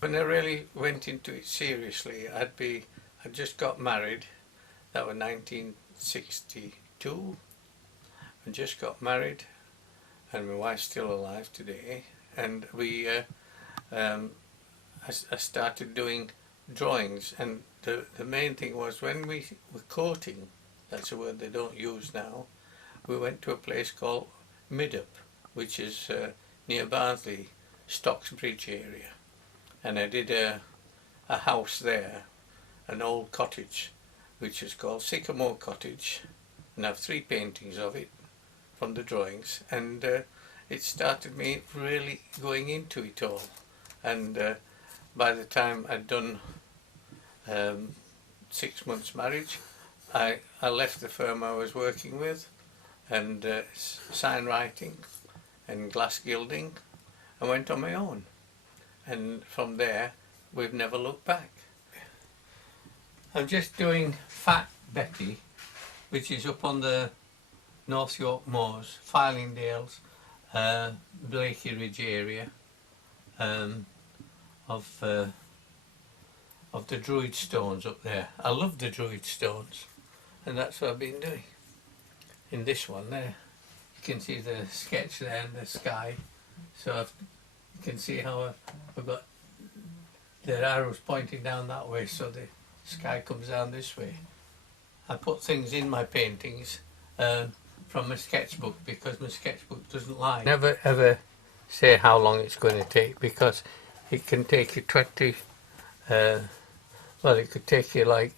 When I really went into it seriously, I'd just got married. That was 1962. I just got married, and my wife's still alive today. And I started doing drawings, and the main thing was when we were courting, that's a word they don't use now, we went to a place called Midup, which is near Barnsley, Stocksbridge area. And I did a house there, an old cottage, which is called Sycamore Cottage, and I have 3 paintings of it from the drawings, and it started me really going into it all. And by the time I'd done 6 months marriage, I left the firm I was working with, and sign writing and glass gilding, and went on my own. And from there, we've never looked back. I'm just doing Fat Betty, which is up on the North York Moors, Filingdales, Blakey Ridge area, of the Druid Stones up there. I love the Druid Stones, and that's what I've been doing. In this one there, you can see the sketch there and the sky. So you can see how I've got the arrows pointing down that way, so the sky comes down this way. I put things in my paintings from my sketchbook, because my sketchbook doesn't lie. Never ever say how long it's going to take, because it can take you 20, well, it could take you like,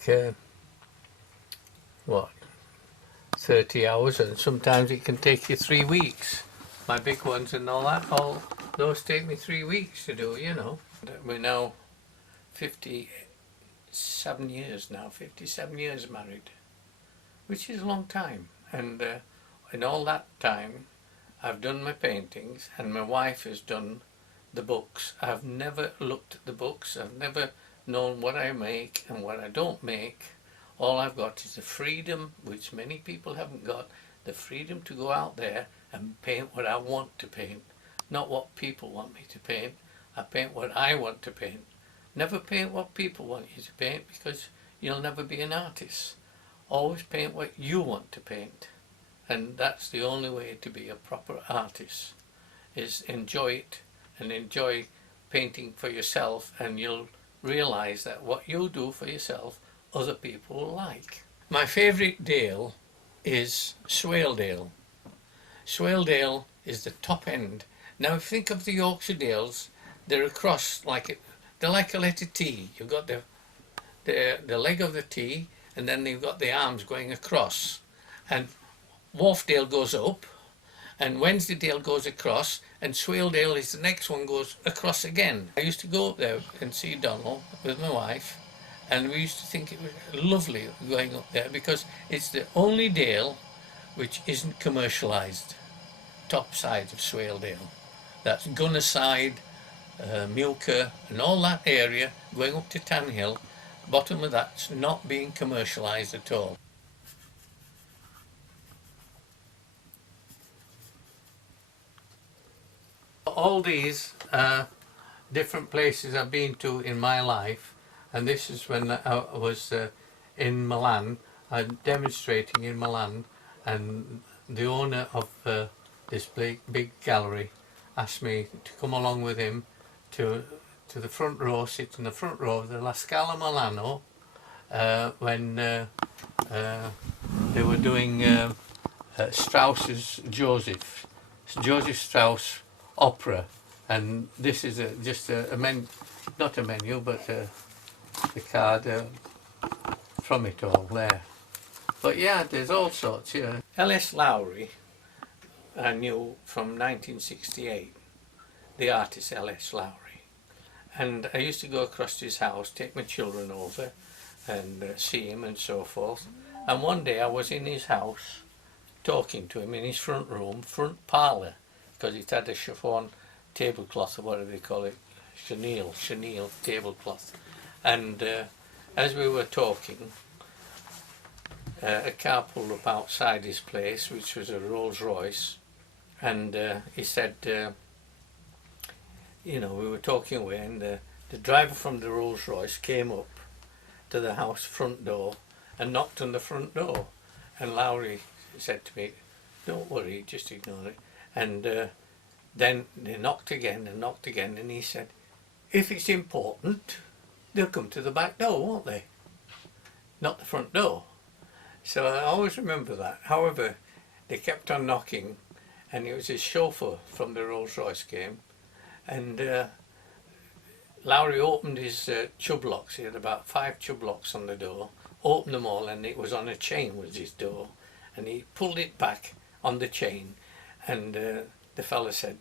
30 hours, and sometimes it can take you 3 weeks. My big ones and all that, all those take me 3 weeks to do, you know. We're now 57 years now, 57 years married, which is a long time. And in all that time, I've done my paintings, and my wife has done the books. I've never looked at the books. I've never known what I make and what I don't make. All I've got is the freedom, which many people haven't got, the freedom to go out there and paint what I want to paint, not what people want me to paint. I paint what I want to paint. Never paint what people want you to paint, because you'll never be an artist. Always paint what you want to paint, and that's the only way to be a proper artist, is enjoy it and enjoy painting for yourself, and you'll realise that what you do for yourself other people will like. My favourite dale is Swaledale. Swaledale is the top end. Now if you think of the Yorkshire dales, they're across they're like a letter T. You've got the leg of the T, and then you've got the arms going across. And Wharfdale goes up, and Wensleydale goes across, and Swaledale is the next one, goes across again. I used to go up there and see Donald with my wife, and we used to think it was lovely going up there, because it's the only dale which isn't commercialised. Top side of Swaledale. That's Gunnerside, Mulker, and all that area going up to Tanhill. Bottom of that's not being commercialised at all. All these different places I've been to in my life, and this is when I was in Milan. I'm demonstrating in Milan, and the owner of this big gallery asked me to come along with him to the front row, sit in the front row of the La Scala Milano when they were doing Strauss's Joseph Strauss opera, and this is just a menu, not a menu, but the card from it all there. But yeah, there's all sorts, you know. LS Lowry I knew from 1968, the artist LS Lowry, and I used to go across to his house, take my children over and see him and so forth. And one day I was in his house talking to him in his front room, front parlour, because it had a chiffon tablecloth, or whatever they call it, chenille tablecloth. And as we were talking, a car pulled up outside his place, which was a Rolls Royce, and he said, you know, we were talking away, and the the driver from the Rolls Royce came up to the house front door and knocked on the front door, and Lowry said to me, "Don't worry, just ignore it." And then they knocked again and knocked again, and he said, "If it's important, they'll come to the back door, won't they? Not the front door." So I always remember that. However, they kept on knocking, and it was his chauffeur from the Rolls Royce came, and Lowry opened his chub locks. He had about 5 chub locks on the door, opened them all, and it was on a chain was his door, and he pulled it back on the chain, and the fella said,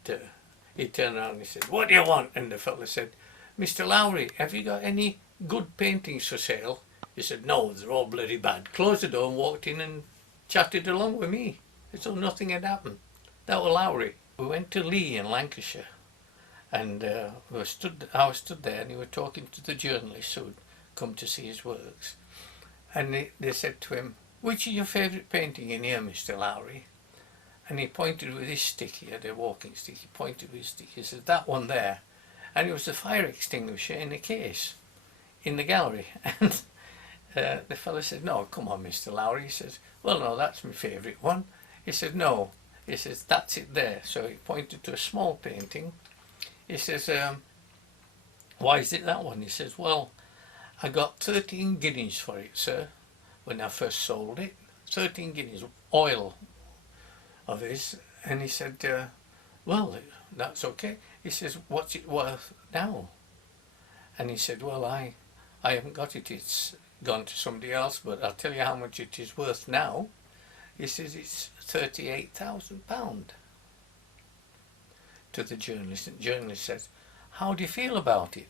he turned around and he said, "What do you want?" And the fella said, "Mr. Lowry, have you got any good paintings for sale?" He said, "No, they're all bloody bad." Closed the door and walked in and chatted along with me as though nothing had happened. That was Lowry. We went to Lee in Lancashire, and I was stood there, and he was talking to the journalists who had come to see his works, and they said to him, "Which is your favourite painting in here, Mr. Lowry?" And he pointed with his stick. He had a walking stick. He pointed with his stick. He said, "That one there." And it was a fire extinguisher in a case in the gallery. And the fellow said, "No, come on, Mr. Lowry." He says, "Well, no, that's my favourite one." He said, "No." He says, "That's it there." So he pointed to a small painting. He says, "Why is it that one?" He says, "Well, I got 13 guineas for it, sir, when I first sold it. 13 guineas, oil of his." And he said, "Well, that's okay." He says, "What's it worth now?" And he said, "Well, I haven't got it. It's gone to somebody else, but I'll tell you how much it is worth now." He says, "It's £38,000 to the journalist. And the journalist says, "How do you feel about it?"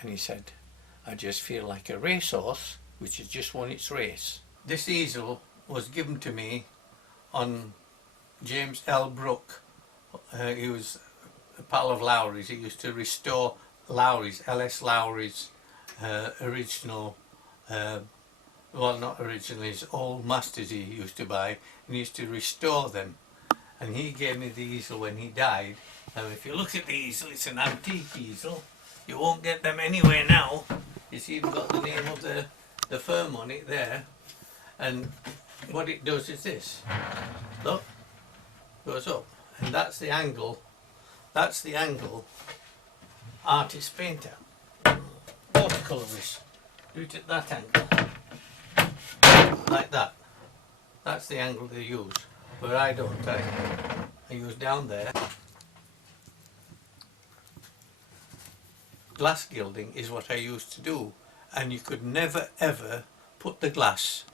And he said, "I just feel like a racehorse which has just won its race." This easel was given to me on James L. Brooke. He was a pal of Lowry's. He used to restore Lowry's, LS Lowry's original, well, not original, his old masters he used to buy, and he used to restore them. And he gave me the easel when he died. Now if you look at the easel, it's an antique easel. You won't get them anywhere now. It's even got the name of the firm on it there. And what it does is this. Look, goes up. And that's the angle. That's the angle artists paint at. Watercolourists do it at that angle. Like that. That's the angle they use. But I don't. I use down there. Glass gilding is what I used to do, and you could never ever put the glass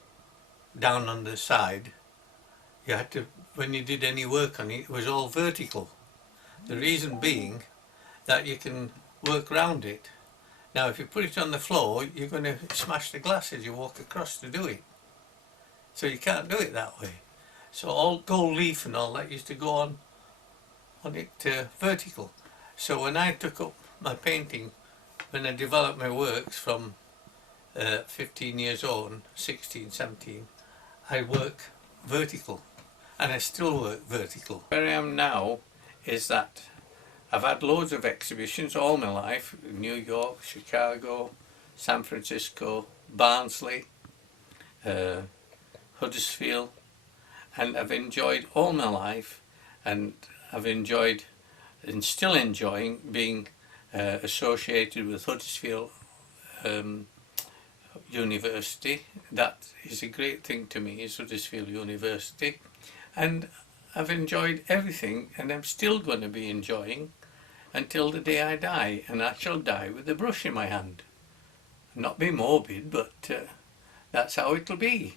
down on the side. You had to, when you did any work on it, it was all vertical. The reason being that you can work round it. Now if you put it on the floor, you're going to smash the glass as you walk across to do it. So you can't do it that way. So all gold leaf and all that used to go on it vertical. So when I took up my painting, when I developed my works from 15 years old, 16, 17, I work vertical, and I still work vertical. Where I am now is that I've had loads of exhibitions all my life, New York, Chicago, San Francisco, Barnsley, Huddersfield, and I've enjoyed all my life, and I've enjoyed and still enjoying being associated with Huddersfield University. That is a great thing to me, is Huddersfield University, and I've enjoyed everything, and I'm still going to be enjoying until the day I die, and I shall die with a brush in my hand. Not be morbid, but that's how it'll be.